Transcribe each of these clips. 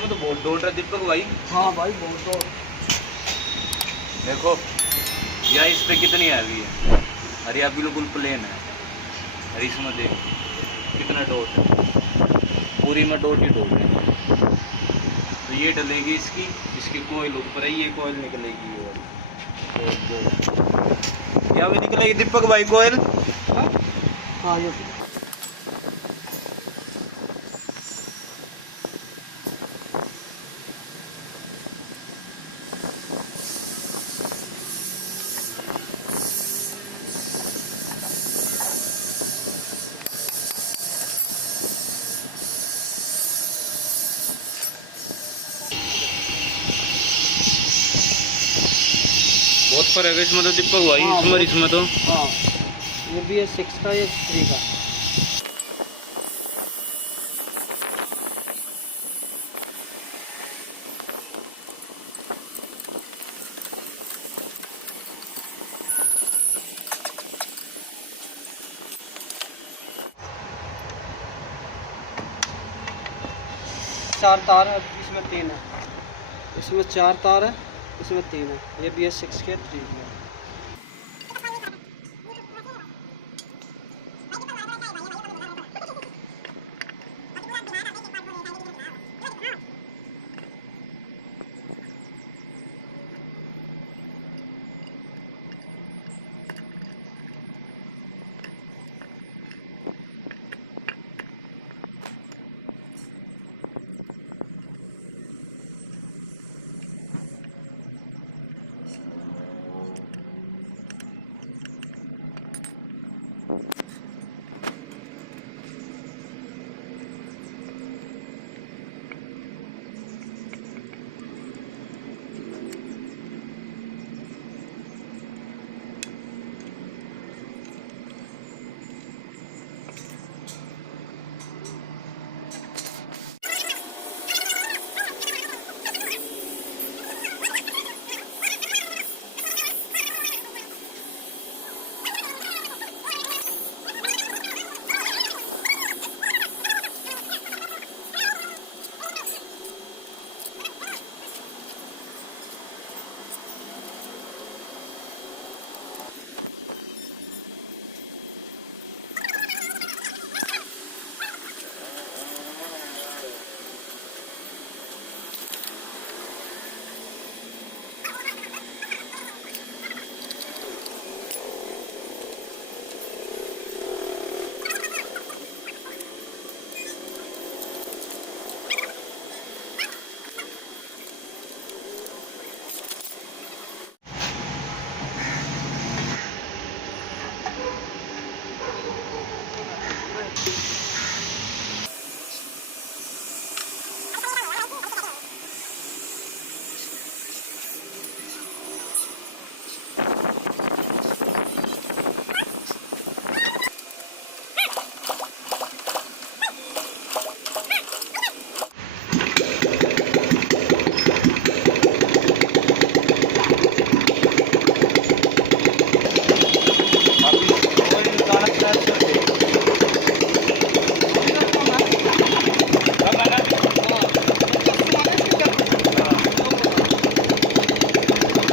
इसमें तो बहुत डोट है दीपक भाई। हाँ भाई बहुत तो। देखो यार इस पे कितनी हैवी है और यह बिल्कुल प्लेन है। और इसमें देख कितना डॉट है, पूरी में डॉट ही डॉट है। तो ये डलेगी इसकी कोयल ऊपर है, ये कोयल निकलेगी ये वाली। क्या भी निकलेगी दीपक भाई कोयल? हाँ ये बहुत फर्क है इसमें तो दीपक भाई। हाँ, इसमें और इसमें तो हाँ ये भी है 6 का, ये 3 का। चार तार है, इसमें 3 है। इसमें 4 तार है, इसमें 3 है। ये भी है 6 के 3 के।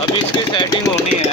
अब इसकी सेटिंग होनी है।